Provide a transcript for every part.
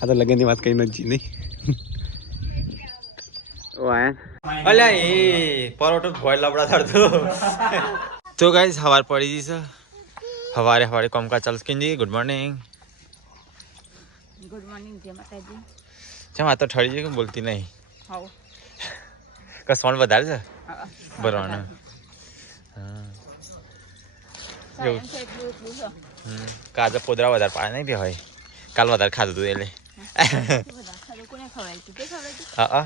આ તો લગનની વાત કઈ નથી નહીં. ઓ આયા અલ્યા એ પરોઠો ભોય લબડા થડતો. તો ગાઈસ સવાર પડી ગઈ છે. હવારે કોમકા ચાલુ કિંજી. Good morning. ગુડ મોર્નિંગ જય માતાજી. ચમ આ તો ઠરી છે કે બોલતી નહીં. હાઉ કસોણ વધારે છે બરાબર. હા કાજે પોદરા વધારે પાડે નહીં તે હોય. કાલ વધારે ખાધું હતું એટલે. હા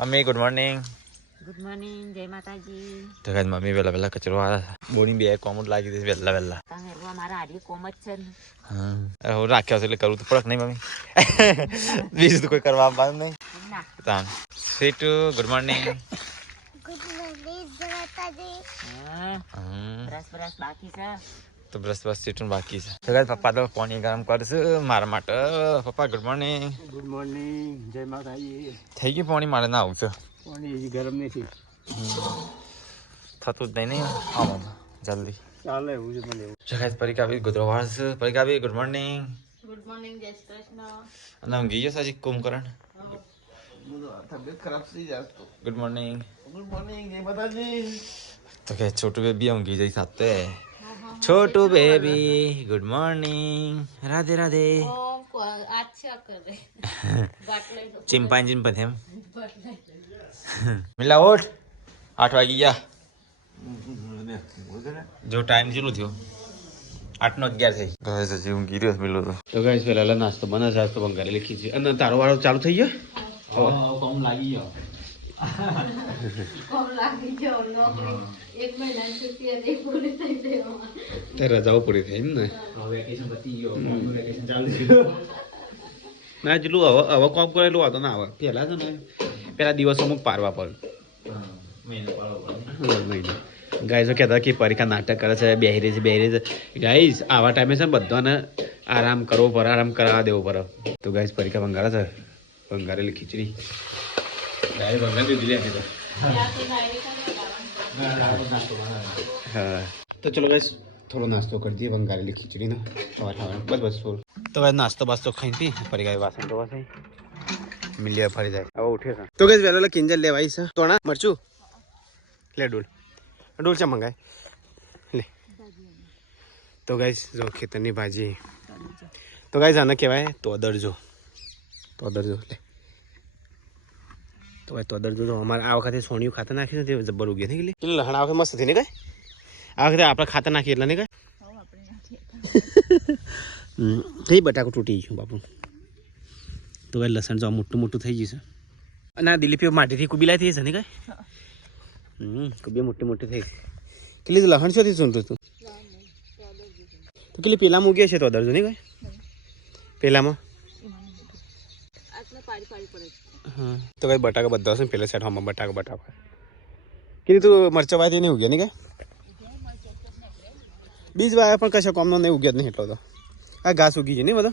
mummy good morning. Good morning જય માતાજી. તો કાંઈ મમ્મી વહેલા કચરો બોની બે કોમુટ લાગી દે વહેલા. મારા હારી કોમ જ છે ને. હા હું રાખ્યો છે એટલે કરવું તો પડક નહીં મમ્મી. બીજું તો કોઈ કરવા આવવાનું નહીં. તાન situ good morning. Good morning જય માતાજી. બ્રશ બાકી છે તો બ્રશ સીટું બાકી છે. તો કાંઈ પપ્પા તો પાણી ગરમ કરશે મારા માટે. પપ્પા ગુડ મોર્નિંગ. ગુડ મોર્નિંગ જય માતાજી. થઈ ગયું પાણી મારે ના આવું છે. પાણી હજી ગરમ નથી થતું જ નહીં આમાં જલ્દી ચાલે એવું છે મને. જગાય પરીક્ષા બી ગોદરો વાળસ. પરીક્ષા બી ગુડ મોર્નિંગ. ગુડ મોર્નિંગ જય શ્રી કૃષ્ણ. અને આમ ગઈ સાજી કુંભકરણ. તબિયત ખરાબ થઈ જાય. Good morning. ગુડ મોર્નિંગ જય માતાજી. તો કે છોટું બેબી ઊંઘી જઈ સાથે. છોટું baby good morning. Radhe Radhe. Chimpanzee ને બધે એમ મિલા ઓઠ 8 વાગી ગયા. જો ટાઈમ કેટલું થયો 8:11 થઈ. ગાઈસ હજી ઊંઘી રહ્યો મિલો તો ગાઈસ પેલા નાસ્તો બને છે. તો બંગાળી લખી છે અને તારો વાળો ચાલુ થઈ ગયો. કોમ લાગી ગયો. રજાઓ પૂરી થઈ ને. વેકેશન પતી ગયો. વેકેશન ચાલુ થયું. ના જેટલું હવે કોમ કરેલું હતો ના આવે પેલા છે ને પેલા દિવસો અમુક પારવા પડે. ગાઈસો કહેતા કે પરીક્ષા નાટક કરે છે બેહી રહી છે. ગાઈસ આવા ટાઈમે છે બધાને આરામ કરવો પડે આરામ કરાવવા દેવો પડે. તો ગાઈસ પરીક્ષા બંગાળે છે બંગાળેલી ખીચડી. હા તો ચલો ગાઈસ થોડો નાસ્તો કરી દઈએ બંગાળેલી ખીચડીનો. બસ થોડું તો ગાઈસ નાસ્તો બાસ્તો ખાઈ હતી ફરી ગાય વાસણ ધોવા થઈ મિલિયા ફરી જાય હવે ઉઠે છે. તો ગાઈસ વહેલો કિંજલ લેવાય છે તોણા મરચું લે ડોલ ચા મંગાય લે. તો ગાઈસ જો ખેતરની ભાજી. તો ગાઈસ આને કહેવાય તોદરજો લે. તો ભાઈ તોદરજો તો અમારે આ વખતે સોનિયું ખાતર નાખ્યું ને તે જબ્બર ઉગ્યા થઈ ગયેલી. એટલે લહણ આ વખતે મસ્ત થઈ ને કાંઈ આ વખતે આપણે ખાતર નાખીએ એટલે નહીં કાંઈ થઈ બટાકું તૂટી ગયું બાપુ. તો ભાઈ લસણ જો મોટું થઈ ગયું છે. અને આ દિલીપી માટીથી કુબીલા થઈ છે ને કાંઈ કુબી મોટી થઈ કેટલી લહણ શોથી સુનતું તું તો કેટલી પેલામાં ઉગ્યા છે તો દરજો નહીં કાંઈ પેલામાં. હા તો કઈ બટાકા બધા હશે ને પેલા સાઈડ હમણાં બટાકા કીધું તું મરચા વાયથી નહીં ઉગ્યા નહીં કાંઈ બીજ વાયા પણ કશા કોમનો નહીં ઉગ્યા જ નહીં એટલો તો આ ઘાસ ઉગી છે નહીં બધો.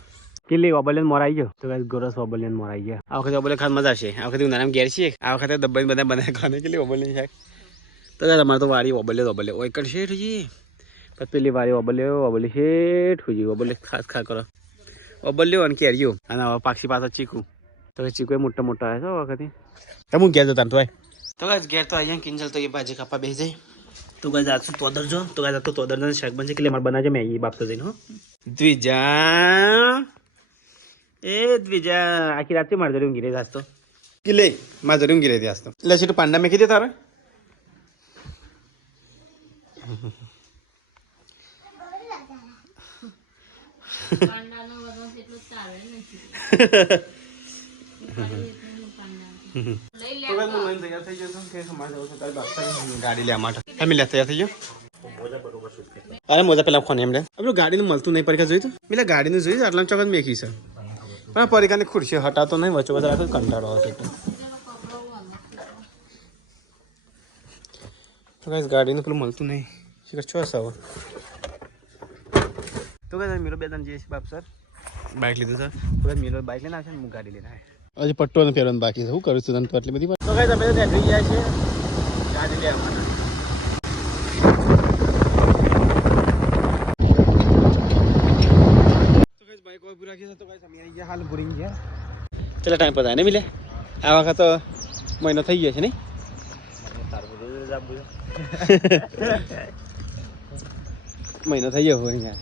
કેટલી ઓબલિયન મોર આવી ગયો. તો કઈ ગોરસ ઓબલિયન મોર આવી ગયા. આ વખતે ઓબલિયન ખાવા મજા આવશે. આ વખતે ઉનાળામાં ઘેર છીએ આ વખતે દબ્બાઈ બધા બનાવી ખાને કેટલી ઓબલિયન શાક. તો અમારે તો વારી ઓબલ્યો ઓય કર શેઠ હજી પછી પેલી વારી ઓબલ્યો શેઠ હુજી ઓબલ્યો ખાસ ખા કરો ઓબલ્યો અને કેરીઓ અને હવે પાક્ષી પાછા ચીકુ. તો ચીકુ એ મોટા આવે છે વખતે તમે ઘેર જતા તો તો ઘેર તો અહીંયા કિંજલ તો એ ભાજી કાપા બેસી જાય. તો ગાય આજ તોદરજો તો ગાય તો તોદરજો શાક બનશે એટલે મારે બનાવજો મેં એ બાપતો જઈને હો. દ્વિજા આખી રાત મારે જરી ઊંઘી રહી આજ તો કે લે મારે જરી ઊંઘી રહી આજ તો એટલે સીટું પાંડા મેં કીધે તારે ગાડી લેવા માટે તૈયાર થઈ ગયો. અરે મોજા પેલા ફોન એમ લે આપણે ગાડીનું મળતું નહીં પરીક્ષા જોયું પેલા ગાડીનું જોયું આટલા ચોકત મેકી છે પણ પરીક્ષાની ખુરશી હટાતો નહીં વચ્ચે રાખો કંટાળો આવશે. તો ગાઈસ ગાડીનું પેલું મળતું નહીં શીખર છો સવ. તો ગાઈસ મીરો બે ત્રણ જઈએ છીએ બાપ સર બાઇક લીધું સર તો મીરો બાઇક લઈને આવશે ને હું ગાડી લઈને આવે. હજી પટ્ટો ને ફેરવાનું બાકી છે હું કરું છું તને તો એટલી બધી. તો ગાઈસ અમે નીકળી ગયા છીએ ગાડી લેવા. તો ગાઈસ બાઇક ઓર પૂરા ગયા તો ગાઈસ અમે આવી ગયા હાલ ભૂરી ગયા ચલો ટાઈમ પતા ને મિલે આ વખત તો મહિનો થઈ ગયો છે નહીં મહિનો થઈ ગયો ભૂરી ગયા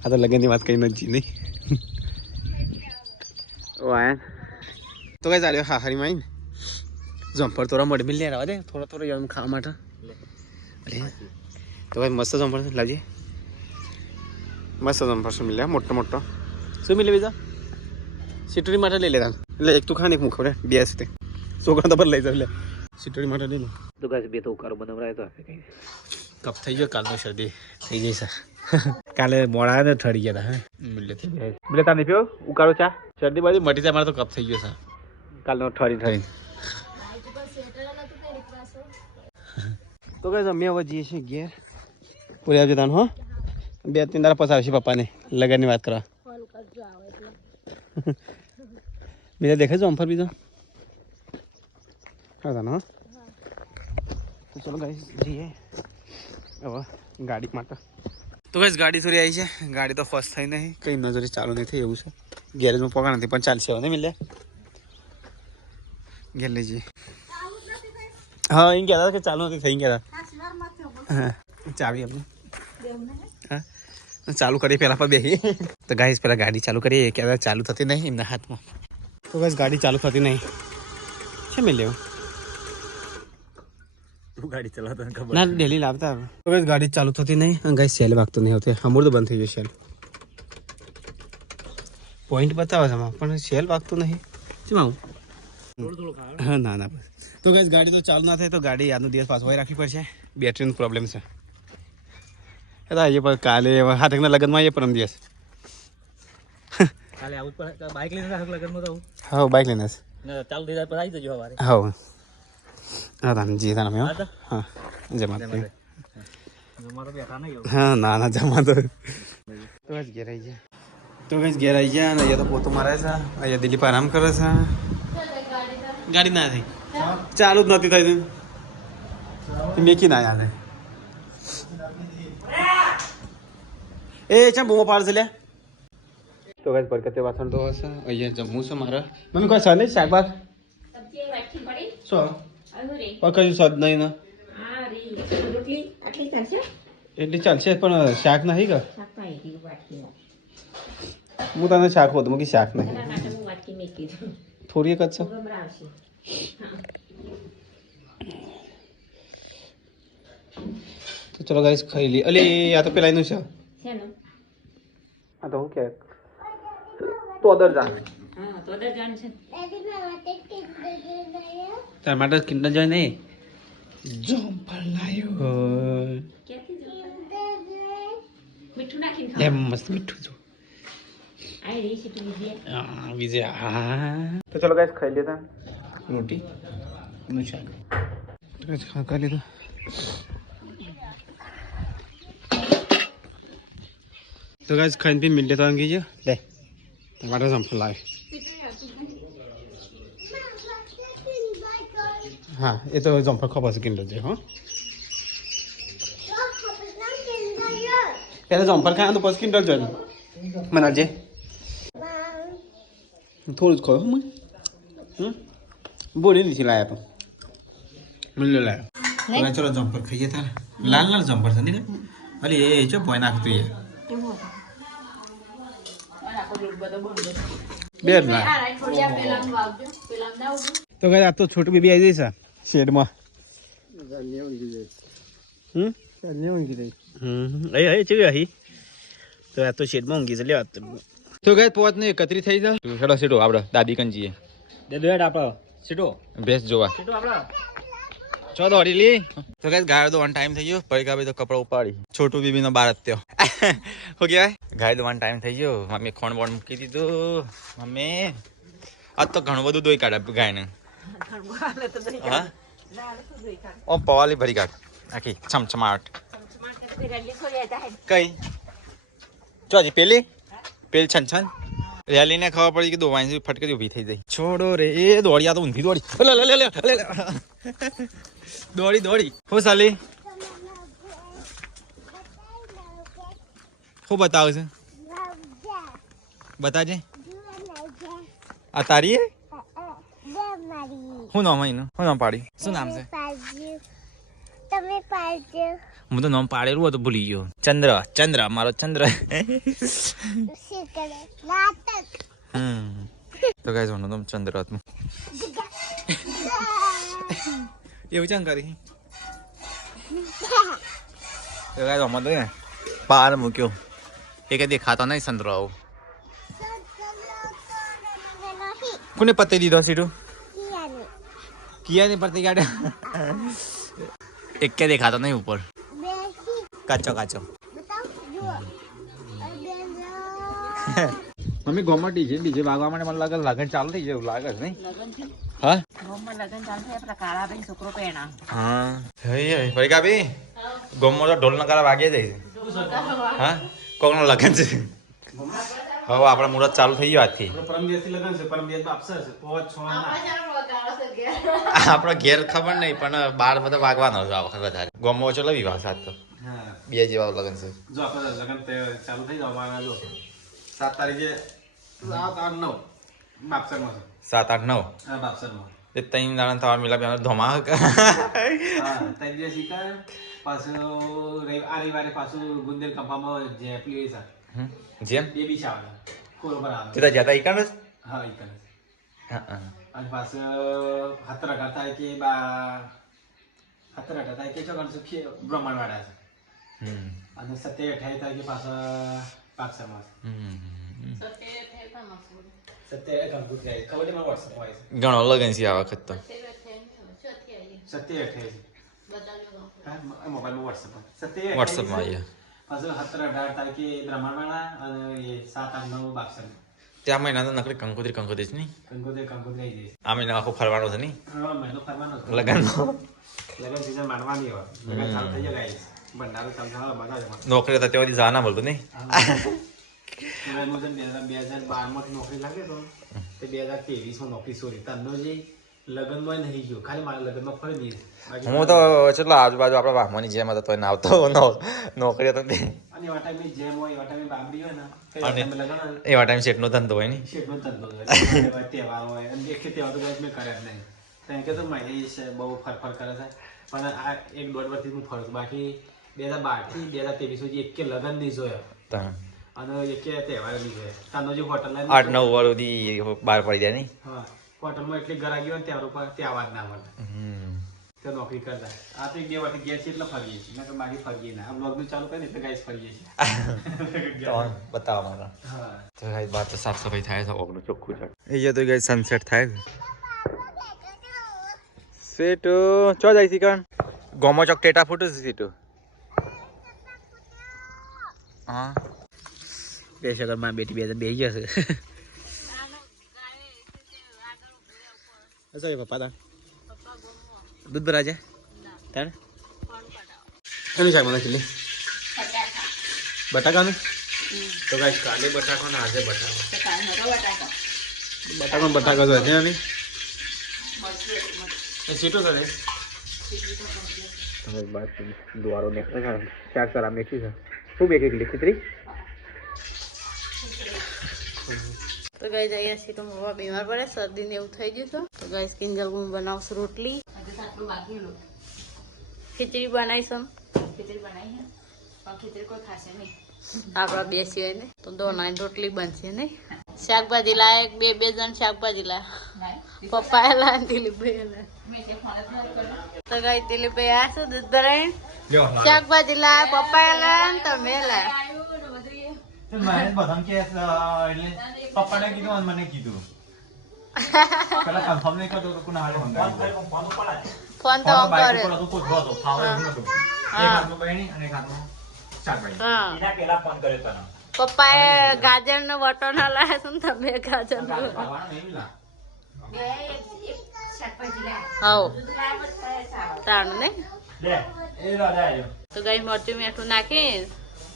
આ તો લગનની વાત કઈ નથી નહીં ઓ આયા તો ગાઈસ આલ્યો હા હરી માઈન જમ્પર થોડા મળી મિલ લે રાવા દે થોડા યાર ખાવા માટે તો ગાઈસ મસ્ત જમ્પર લાવજે મસ્ત જમ્પર શું મિલ્યા મોટો શું મિલે બીજા સિટોરી માટે લઈ લેતા એટલે એક તું ખાને એક મુખ બે હશે છોકરા તો પર લઈ જાવ લે સિટોરી માટે લઈ લે તો ગાઈસ બે તો ઉકારો બનાવરાય તો આપે કઈ કપ થઈ ગયો કાલનો શરદી થઈ જઈ સર કાલે મોડા ને ઠરી ગયા હતા મિલે થઈ ગયા મિલે તા નહીં પીઓ ઉકાળો ચા શરદી બાજુ મટી જાય મારે તો કપ થઈ ગયો છે કાલનો ઠરી તો ગાઈસ અમે હવે જઈએ છીએ ઘેર પૂરી આવજો તાન હો 2-3 દાડા પછી આવશે પપ્પાને લગનની વાત કરવા બીજા દેખાય છે અમફર બીજો હા તાન હો તો ચલો ગાઈસ જઈએ હવે ગાડી માટે તો ગાઈસ ગાડી થોડી આવી છે ગાડી તો ફર્સ્ટ થઈ નહીં કઈ નજરે ચાલુ નહીં થઈ એવું છે ગેરેજમાં પગાર નથી પણ ચાલશે હવે નહીં મિલે ઘેર લઈ જઈએ હા એમ કહેતા કે ચાલુ નથી થઈ ગયા હા ચાવી આપણે હા ચાલુ કરી પહેલાં પર બેસી તો ગાઈસ પહેલાં ગાડી ચાલુ કરીએ કહેતા ચાલુ થતી નહીં એમના હાથમાં તો ગાઈસ ગાડી ચાલુ થતી નહીં છે મેં લેવું ગાડી ચલાવતા ખબર ના ડેલી લાવતા તો ગાઈસ ગાડી ચાલુ થતી નહીં અને ગાઈસ સેલ વાગતો નહીં હોતી હમણાં તો બંધ થઈ ગયું સેલ પોઈન્ટ બતાવે છે પણ સેલ વાગતું નહીં શું આવું હા ના બસ તો ગાઈસ ગાડી તો ચાલુ ના થાય તો ગાડી આજનો દિવસ પાછો હોય રાખવી પડશે બેટરીનો પ્રોબ્લેમ છે એ તો આવીએ પણ કાલે હાથકના લગ્નમાં આવીએ પરમ દિવસ કાલે આવું પણ બાઇક લઈને લગનમાં તો હા બાઇક લઈને ચાલુ થઈ જાય પછી આવી જજો સવારે હા હા તાનજી તાન અમે હા જમા જમા તો બેઠા નહીં હા ના જમા તો બસ ઘેર આવી ગયા તો બસ ઘેર આવી ગયા અને અહીંયા તો પોતો મારે છે અહીંયા દિલીપ આરામ કરે છે ગાડી ના થઈ ચાલુ જ નથી થઈ મેકી ના યાદ એ છે બૂમો પાડશે લે તો ગાઈસ બરકતે વાસણ તો હશે અહીંયા જમવું છે મારે મમ્મી કોઈ સર નહીં શાકભાગ શું પણ કશું સદ નહીં ને એટલી ચાલશે પણ શાક નહીં કે હું તને શાક હોતું મૂકી શાક નહીં થોડી એક જ છે તો ચલો ગાઈસ ખાઈ લી અલે આ તો પેલા એનું છે આ તો હું કે તો અદર જા તાર માટે કિંડર જોઈ નહીં જમ્પર લાયો લે મસ્ત મીઠું જો વિજય તો ચલો ગાઈસ ખાઈ લેતા રોટી નું શાક ખાઈ લીધું તો ગાઈસ ખાઈને પી મિલ લેતા અંગી લે તમારે જમ્પર લાવે હા એ તો જમ્પર ખબર છે કિંડર છે હા પહેલાં જમ્પર ખાય તો પછી કિંડર જોઈએ મનાજે થોડું જ ખાયું મને બોલી નથી લાયા તો મને લાયા ચલો જમ્પર ખાઈએ તારે લાલ જમ્પર છે ને અરે એ ચો ભોય નાખતું યાર બે ના તો કઈ આ તો છોટી બેબી આવી જઈશ શેડમાં ચેવી આહી તો આ તો શેડમાં ઊંઘી છે લે તો ગઈ પોત ને એકત્રી થઈ જાય હેડો સીટો આપણે દાદી કંજીએ દે દો હેડ આપણો સીટો ભેંસ જોવા સીટો આપણો ચો દોડી લી તો ગાઈસ ગાય દો વન ટાઈમ થઈ ગયો પડી ભાઈ તો કપડા ઉપાડી છોટું બીબી નો બાર ત્યો હો ગયા ગાય દો વન ટાઈમ થઈ ગયો મમ્મી ખોણ બોણ મૂકી દીધું મમ્મી આ તો ઘણું બધું દોઈ કાઢે ગાય ને હા ઓ પવાલી ભરી કાઢ આખી છમછમાટ કઈ ચોજી પેલી છન રેલી ને ખબર પડી કે દોવાઈ ફટકે ઉભી થઈ જાય છોડો રે એ દોડી આ તો ઊંધી દોડી દોડી હો સાલી હું બતાવું છે બતાજે આ તારી મારી શું નામ એનું શું નામ પાડી શું નામ છે તમે પાડજો હું તો નામ પાડેલું હતું ભૂલી ગયો ચંદ્ર મારો ચંદ્ર શીકડે નાટક તો ગાઈસ મારું નામ ચંદ્ર હતું એવું ચમ કરી તો ગાઈસ અમે તો ને બહાર મૂક્યો એ કઈ દેખાતો નહીં ચંદ્ર આવું કોને પત્તે દીધો સીધું કિયાની પત્તે કાઢ્યા એક કે દેખાતો નહીં ઉપર કાચો મમ્મી ગોમાં ડીજે વાગવા માટે મને લાગે લગન ચાલુ થઈ જાય એવું લાગે છે નહીં હા ગોમમાં લગન ચાલશે પેલા કાળાભાઈ છોકરો પહેણા હા ફરી કાપી ગોમમાં તો ઢોલ નકારા વાગ્યા જાય છે હા કોકનો લગન છે હવે આપણા મુહૂર્ત ચાલુ થઈ ગયો આજથી પરમ દિવસથી લગન છે પરમ દિવસ આપશે છે 5 6 આપણો ઘેર ખબર નહીં પણ 12 બધા વાગવાનો છે આ વખત વધારે ગોમમાં ઓછો વિવાહ સાત તો હા 2 જેવા લગન છે જો આપણે લગન ચાલુ થઈ જવાના જો 7 તારીખે 7 8 9 બાપસરમાં છે 7 8 9 હા બાપસરમાં એ ત્રણ દાણા થવા મિલા બે ધોમા હા તઈ દિવસ શીખા પાછું આ રવિવારે પાછું ગુંદેલ કંપામાં જે પેલી છે જેમ બેબી શાળા કોરો પર આવે જતા જતા ઈકાણ જ હા ઈકન હા અને પાછું હતરા કરતા કે બા હતરા કરતા કે ચોગણ સુખી બ્રહ્માંડવાળા છે અને 27 28 તારીખે પાછા પાકસરમાં સત્ય કંકુત ગાય ખબર છે મારા WhatsApp માં આવે ઘણો લગન છે આ વખત તો છે 27 હા મોબાઈલમાં WhatsApp પર 27 WhatsApp માં આવ્યા પાછું 17 18 તારીખે બ્રહ્માંડવાળા અને 7 8 9 બાકસરમાં ત્યાં મહિના તો નકલી કંકોત્રી છે નહીં કંકુત રહી જઈશ આ મહિના આખો ફરવાનો છે નહીં હા મહિનો ફરવાનો છે. લગનનો લગન સીઝન માનવાની હોય લગન ચાલુ થઈ જાય ગાઈસ ભંડારો ચાલુ થવા મજા આવે નોકરી હતા તેમાંથી જવા ના મળતું નહીં એનું જેમ 2012 માં નોકરી લાગે તો તે 2023 માં નોકરી સોરી તનો જે લગનમાં નહીં ગયો ખાલી મારા લગનમાં ફરી દઈશ હું તો ચલો આજુબાજુ આપણા વાહમાની જેમ હતો તોય ના આવતો નોકરી હતો તે અને એવા ટાઈમે જેમ હોય એવા ટાઈમે બાબડી હોય ને અને લગન હોય એવા ટાઈમ સેટનો ધંધો હોય નહીં શેઠનો ધંધો હોય તહેવાર હોય અને એક તહેવાર તો ગાઈસ મેં કર્યા જ નહીં કારણ કે તો મહેશ બહુ ફરફર કરે છે પણ આ 1-1.5 વર્ષથી હું ફરું છું બાકી 2012 થી 2023 સુધી એક કે લગન નહીં જોયો અને એક કે તહેવાર નહીં જોયો તાનો જે હોટલ 8-9 વર્ષ સુધી બહાર પડી જાય નહીં હા હોટલમાં એટલી ગરાગી હોય ને ત્યાં ઉપર ત્યાં આવાજ ના મળે તો નોકરી કરતા આ તો 2 વાગે ગયા છે એટલે ફરીએ છીએ નકર બાકી ફરીએ ના આ બ્લોગ નું ચાલુ કરીને એટલે ગાઈસ ફરીએ છીએ બતાવવા મારા હા તો ગાઈસ બાર તો સાફ સફાઈ થાય છે ઓગનું ચોખ્ખું છે એ તો ગાઈસ સનસેટ થાય છે સેટુ ચો જાય છે કણ ગોમો ચોક ટેટા ફૂટું છે સેટુ હા બે શકર માં બેટી બે જશે અચ્છા કે પપ્પા તા દૂધ ભરા છે તાર એનું શાક મને ખીલી બટાકાનું તો ગાઈસ કાલે બટાકા ને આજે બટાકા તો હશે નહીં એ સીટો કરે હવે બાદ દ્વારો નીકળે છે શાક કરા મેકી છે શું બે કેટલી ખીચડી તો ગાઈસ અહીંયા છે તો મોવા બીમાર પડે શરદી ને એવું થઈ ગયું છે તો ગાઈસ કિંજલ હું બનાવશું રોટલી ખીચડી બનાવીશું ખીચડી બનાવી પણ ખીચડી કોઈ ખાશે નહીં આપણા બેસી હોય ને તો દોનાની રોટલી બનશે નહીં શાકભાજી લાયક બે જણ શાકભાજી લાયા પપ્પાએ લાયા દિલીપભાઈ લાયા તો ગાઈ દિલીપભાઈ આ શું દૂધ ભરાય શાકભાજી લાયા પપ્પાએ લાયા ને તમે લાયા પપ્પાને કીધું મને કીધું પેલા કન્ફર્મ નહીં કરતો તો કોના હાલે મંગાવી ફોન તો ઓફ કર્યો હા પપ્પાએ ગાજર નો વટોના લાયા છે ને તમે ગાજર નો હાઉ તાણું ને તો ગાઈ મરચું મીઠું નાખી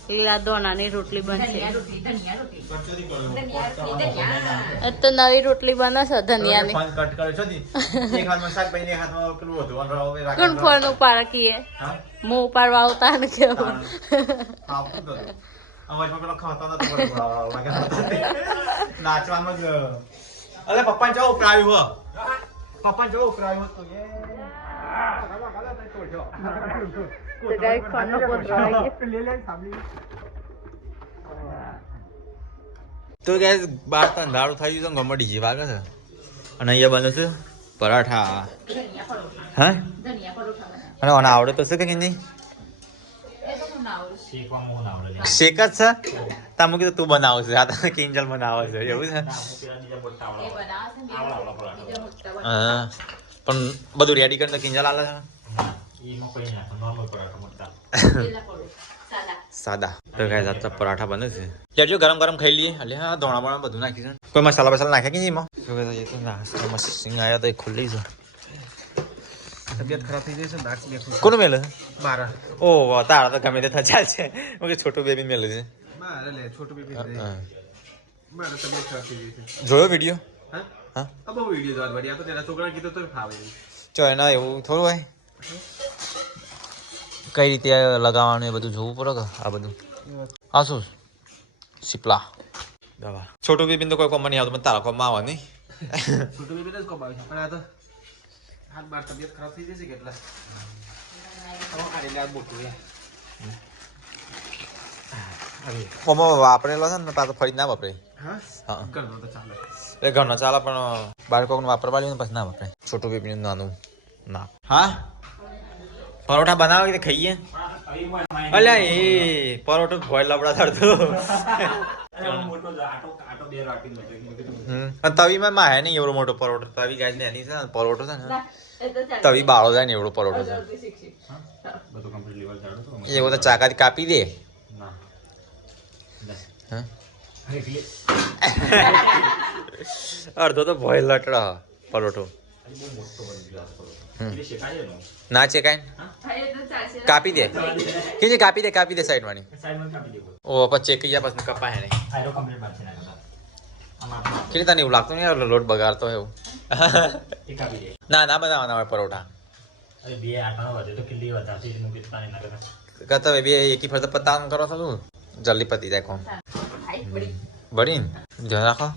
લીલા દોનાની રોટલી બનશે તો નવી રોટલી બને છે ધનિયાની કોણ ફોન ઉપાડ કીએ હું ઉપાડવા આવતા ને કેવું નાચવામાં જ અરે પપ્પાને જો ઉપરાયું હો પપ્પાને જો ઉપરાયું તો તો ગાઈસ ખાનો પોતરો આવી તો ગાઈસ બાર તો અંધારું થઈ ગયું તો ગમડી જી વાગે છે અને અહીંયા બને છે પરાઠા હા અને મને આવડે તો છે કે નહીં શેક જ છે તમે કીધું તું બનાવું છે આ તો કિંજલ બનાવે છે એવું છે હા પણ બધું રેડી કરીને તો કિંજલ આલે છે સાદા તો ગાઈસ આ તો પરાઠા બને છે લેજો ગરમ ગરમ ખાઈ લઈએ એટલે હા ધોણા બણા બધું નાખી છે કોઈ મસાલા બસાલા નાખ્યા કે નહીં એમાં તો ગાઈસ એ તો નાસ્તો મસ્ત આયા તો એ ખુલ્લી છે તબિયત ખરાબ થઈ જશે દાંત બેઠું કોનું મેલે મારા ઓ તારા તો ગમે તે થચાલ છે ઓકે છોટું બેબી મેલે છે મારા લે છોટું બેબી મારા તબિયત ખરાબ થઈ ગઈ છે જોયો વિડીયો હા હા આ બહુ વિડીયો જોવા વળી આ તો તેના છોકરાને કીધું તો ફાવે ચો એના એવું થોડું હોય કઈ રીતે લગાવવાનું એ બધું જોવું પડે કે આ બધું હા શું સિપલા દવા છોટું બેબી તો કોઈ કોમ નહીં આવતું પણ તારા કોમમાં આવે નહીં છોટું બેબી જ કોમ આવે છે પણ આ તો હાથ બાર તબિયત ખરાબ થઈ જશે કેટલા ઓમાં વાપરેલો છે ને પાછો ફરી ના વાપરે હા હા કરવો તો ચાલે એ ઘરનો ચાલે પણ બાળકોને વાપરવા ને પછી ના વાપરે છોટું બેબીનું નાનું ના હા પરોઠા બનાવે કે ખાઈએ અલ્યા એ પરોઠો ભોય લબડા થડતો તવીમાં માં હે નહીં એવડો મોટો પરોઠો તવી ગાય ને એની છે ને પરોઠો છે ને તવી બાળો જાય ને એવડો પરોઠો છે એવો તો ચાકાથી કાપી દે અડધો તો ભોય લટડા પરોઠો ના છે કાંઈ કાપી દે કે કાપી દે સાઈડ વાળી ઓ પછી ચેકી ગયા પછી કપાય નહીં કે તને એવું લાગતું નહીં લોટ બગાડતો એવું ના બનાવવાના હોય પરોઠા કરતા બે એકી ફરતા પત્તા કરો છો તું જલ્દી પતી જાય કોણ બળી ધ્યાન રાખો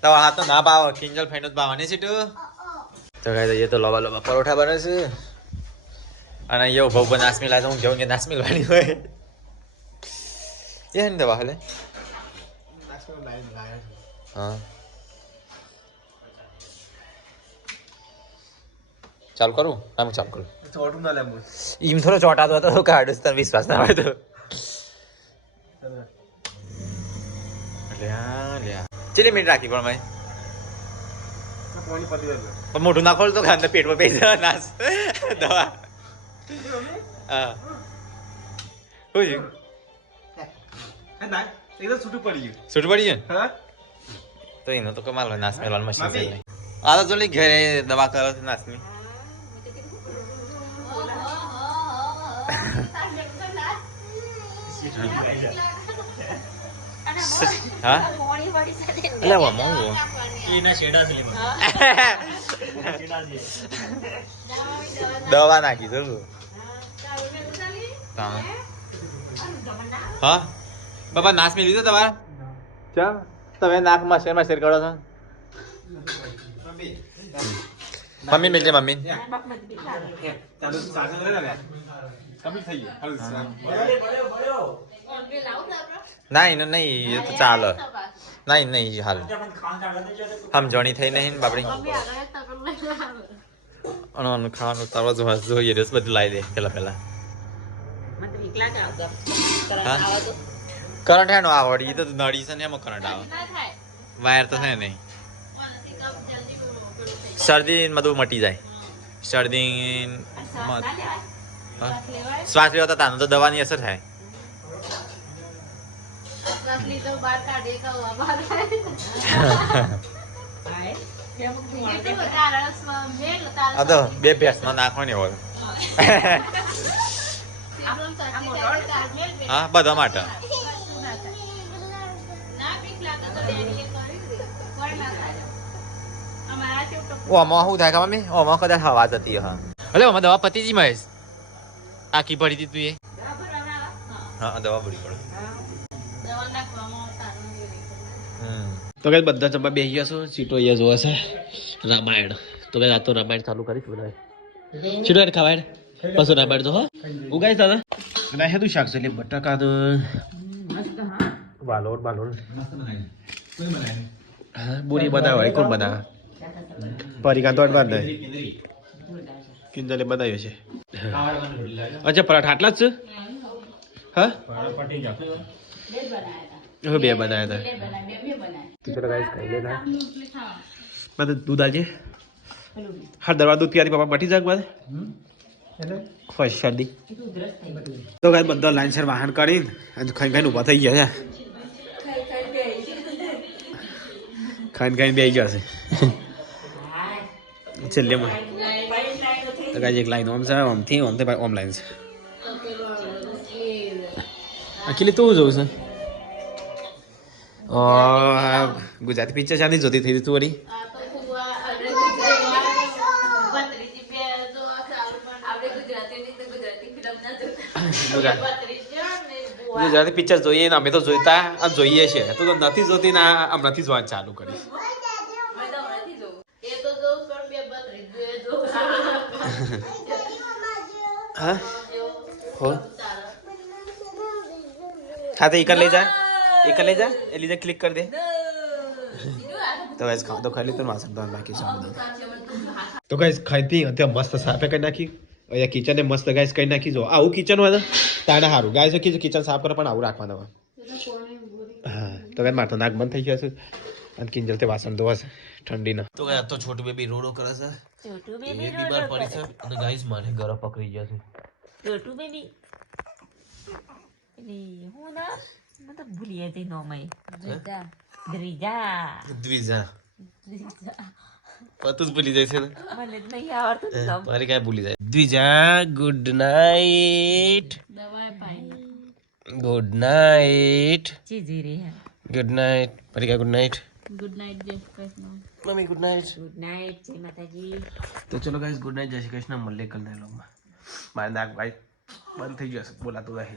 તમારા હાથ તો ના પાવ કિંજલ ફેન જ પાવાની છે તું તો કઈ તો લોબા લોબા પરોઠા બને છે અને એવું ભાવ નાસમી લાગે હું જવું નાસમી વાળી હોય એ ને દવા હાલે હા ચાલુ કરું હું ચાલુ કરું છોટું ના લેવું એમ થોડો ચોટાતો હતો તો કાઢું તને વિશ્વાસ ના આવે તો કેટલી મિનિટ રાખી પણ ભાઈ પણ મોઢું ના ખોલ તો અંદર પેટમાં પેટ નાસ દવા હા શું છે છૂટું પડી ગયું છૂટું પડી ગયું હા તો એનો તો કમાલ હોય નાસ મેળવાનું મશીન છે નહીં આ તો જોલી ઘરે દવા કરે છે નાસની હા એટલે મોંઘું દવા નાખી જરૂર હા બાબા નાશ મેં લીધો તમારે ચા તમે નાકમાં શેર કરો છો મમ્મી મિલજે મમ્મી નહીં નહીં એ તો ચાલે નહીં હાલ સમજણી થઈ નહીં ને બાપડી અને ખાવાનું તારો જોઈએ રસ બધું લાવી દે પેલા કરંટ હે નો આવડી તો નડી છે ને એમાં કરંટ આવે વાયર તો છે નહીં શરદી બધું મટી જાય શરદી શ્વાસ લેવા તાનો તો દવાની અસર થાય આ તો બે ભેંસમાં નાખવાની હોય હા બધા માટે ઓમાં શું થાય ખબર મેં ઓમાં કદાચ હવા જતી હા અરે ઓમાં દવા પતી જી મહેશ આખી ભરી હતી તું એ હા દવા ભરી પડે દવા નાખવામાં સારું તો કઈ બધા જમવા બેસી ગયા છો સીટો અહીંયા જોવા છે રામાયણ તો કઈ આ તો રામાયણ ચાલુ કરીશ બધા સીટો હેડ ખાવાય પાછું રામાયણ તો હો ઉગાય દાદા અને હે તું શાક છે એટલે બટાકા તો વાલોડ હા બોરી બનાવે કોણ બનાવે પરિકા તો બાદ દે કિંજલે બનાવ્યો છે અચ્છા પરાઠા આટલા જ છે હા હવે બે બનાવ્યા હતા ચલો ગાઈસ ખાઈ લેતા मैं दूध डालिए हर दरबार दूध पियारी पापा मटी जाग बाद फर्स्ट शर्दी तो गाइस બધા લાઈન સર વાહન કાઢી અને ખાઈ ઊભા થઈ ગયા છે ખાઈ બેસી ગયા છે છેલ્લે માં તો ગાઈસ એક લાઈન ઓમ છે ઓમથી ભાઈ ઓમ લાઈન છે અકેલી તું જોઉં છે ગુજરાતી પિક્ચર શાની જોતી થઈ તું વળી ગુજરાતી પિક્ચર જોઈએ ને અમે તો જોઈતા અને જોઈએ છે તું તો નથી જોતી ને આમ નથી જોવાનું ચાલુ કરીશ હા હો હા તો એક લઈ જા એ લીધે ક્લિક કરી દે તો ગાઈસ ખાવ તો ખાઈ લીધું વાસણ તો બાકી છે તો ગાઈસ ખાઈતી અત્યારે મસ્ત સાફે કરી નાખી અહીંયા કિચને મસ્ત ગાઈસ કરી નાખી જો આવું કિચન હોય ને તાને સારું ગાઈસ કિચન સાફ કરે પણ આવું રાખવાનું હોય હા તો ગાઈસ મારે તો નાક બંધ થઈ ગયા છે અને કિંજલ તે વાસણ ધોવા છે ઠંડીના તો ગાઈસ તો છોટું બેબી રોડો કરે છે છોટું એ બીમાર પડી છે અને ગાઈસ મારે ગળો પકડી ગયા છે છોટું બેબી હું ના मैं तो भूलिए थी नो मई દ્વિજા પતું જ ભૂલી જાય છે ને મને નહીં આવડતું નામ મારી કાંઈ ભૂલી જાય દ્વિજા ગુડ નાઇટ દવાઈ પાઈ ગુડ નાઇટ ચીજી રે ગુડ નાઇટ મારી કાંઈ ગુડ નાઇટ ગુડ નાઇટ જય Shri Krishna mummy good night good night જય માતાજી તો ચલો ગાઈસ ગુડ નાઇટ જય શ્રી કૃષ્ણ મળીએ કલ ડાયલોગમાં મારા નાક ભાઈ બંધ થઈ જશે બોલાતું રહે